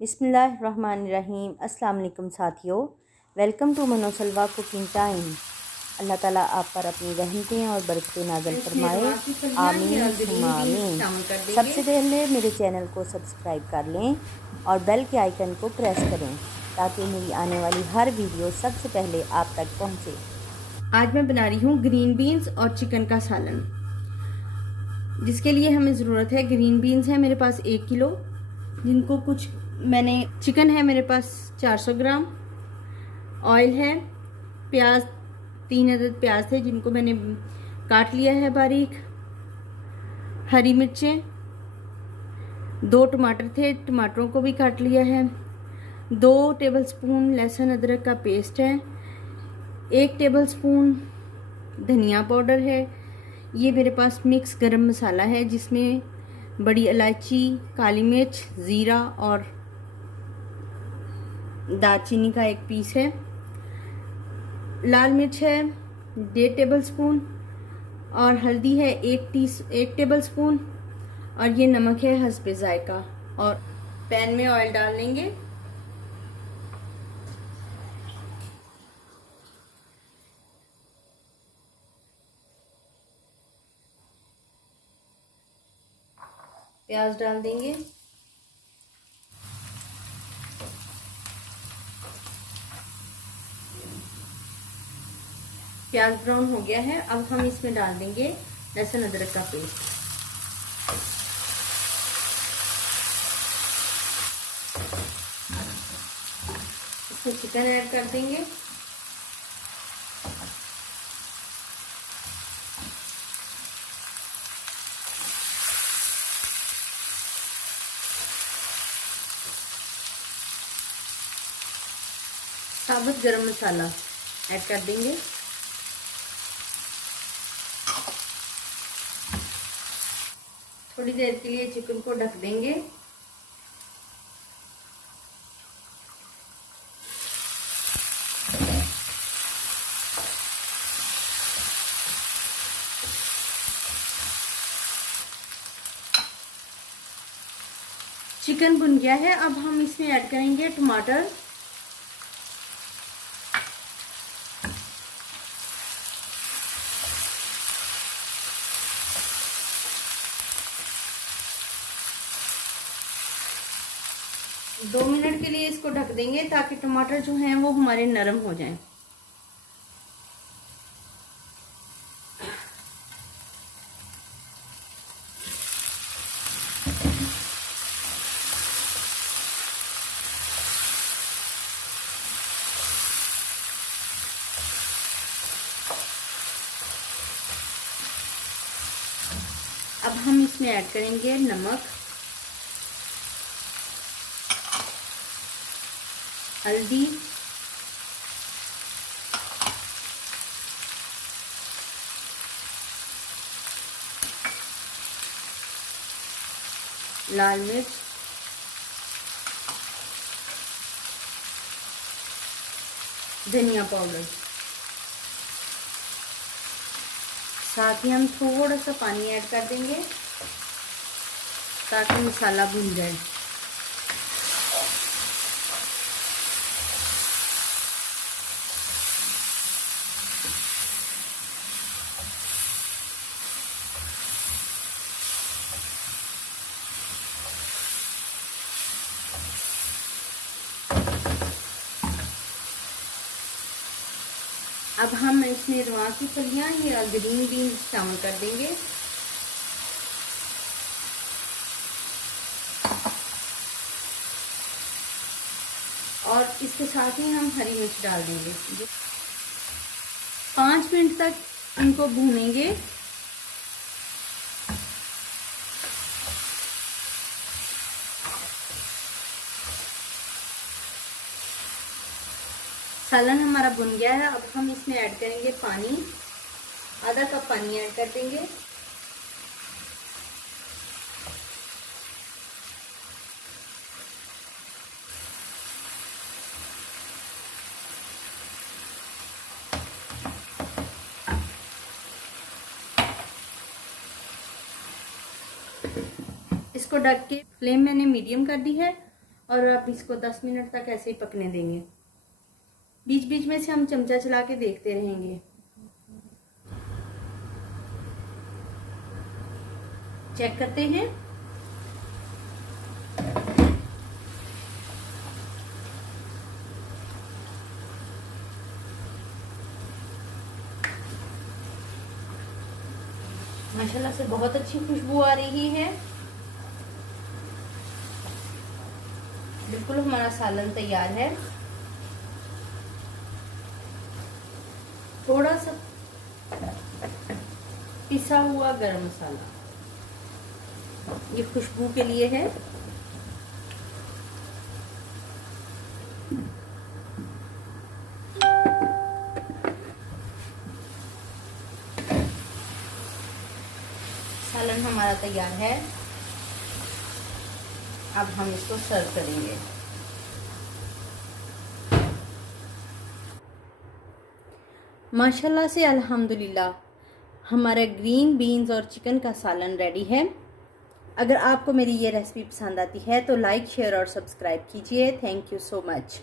बिस्मिल्लाहिर्रहमानिर्रहीम। अस्सलाम वालेकुम साथियों, वेलकम टू मनोसलवा कुकिंग टाइम। अल्लाह ताला आप पर अपनी रहमतें और बरकतें नाज़िल फरमाए, आमीन सुम्मा आमीन। सबसे पहले मेरे चैनल को सब्सक्राइब कर लें और बेल के आइकन को प्रेस करें ताकि मेरी आने वाली हर वीडियो सबसे पहले आप तक पहुंचे। आज मैं बना रही हूँ ग्रीन बीन्स और चिकन का सालन, जिसके लिए हमें ज़रूरत है ग्रीन बीन्स है मेरे पास 1 किलो, जिनको कुछ मैंने चिकन है मेरे पास 400 ग्राम, ऑयल है, प्याज 3 अदद प्याज थे जिनको मैंने काट लिया है बारीक, हरी मिर्चें 2 टमाटर थे, टमाटरों को भी काट लिया है, 2 टेबलस्पून लहसुन अदरक का पेस्ट है, 1 टेबलस्पून धनिया पाउडर है, ये मेरे पास मिक्स गरम मसाला है जिसमें बड़ी इलायची, काली मिर्च, ज़ीरा और दालचीनी का 1 पीस है, लाल मिर्च है 1.5 टेबलस्पून और हल्दी है 1 टेबलस्पून और ये नमक है हस्बे जायका। और पैन में ऑयल डाल लेंगे। प्याज डाल देंगे। प्याज ब्राउन हो गया है, अब हम इसमें डाल देंगे लहसुन अदरक का पेस्ट। इसमें चिकन ऐड कर देंगे। साबुत गरम मसाला ऐड कर देंगे। थोड़ी देर के लिए चिकन को ढक देंगे। चिकन भुन गया है, अब हम इसमें ऐड करेंगे टमाटर, दो मिनट के लिए इसको ढक देंगे ताकि टमाटर जो हैं वो हमारे नरम हो जाएं। अब हम इसमें ऐड करेंगे नमक, हल्दी, लाल मिर्च, धनिया पाउडर। साथ ही हम थोड़ा सा पानी ऐड कर देंगे ताकि मसाला भुन जाए। अब हम इसमें रवा की फलियां या ग्रीन बीन्स शामिल कर देंगे। और इसके साथ ही हम हरी मिर्च डाल देंगे। 5 मिनट तक इनको भूनेंगे। सालन हमारा भुन गया है, अब हम इसमें ऐड करेंगे पानी, आधा कप पानी ऐड कर देंगे। इसको ढक के फ्लेम मैंने मीडियम कर दी है और अब इसको 10 मिनट तक ऐसे ही पकने देंगे। बीच बीच में से हम चमचा चला के देखते रहेंगे। चेक करते हैं। माशाल्लाह से बहुत अच्छी खुशबू आ रही है। बिल्कुल हमारा सालन तैयार है। थोड़ा सा पिसा हुआ गरम मसाला ये खुशबू के लिए है। सालन हमारा तैयार है। अब हम इसको सर्व करेंगे। माशाल्लाह से अल्हम्दुलिल्लाह हमारा ग्रीन बीन्स और चिकन का सालन रेडी है। अगर आपको मेरी ये रेसिपी पसंद आती है तो लाइक, शेयर और सब्सक्राइब कीजिए। Thank you so much.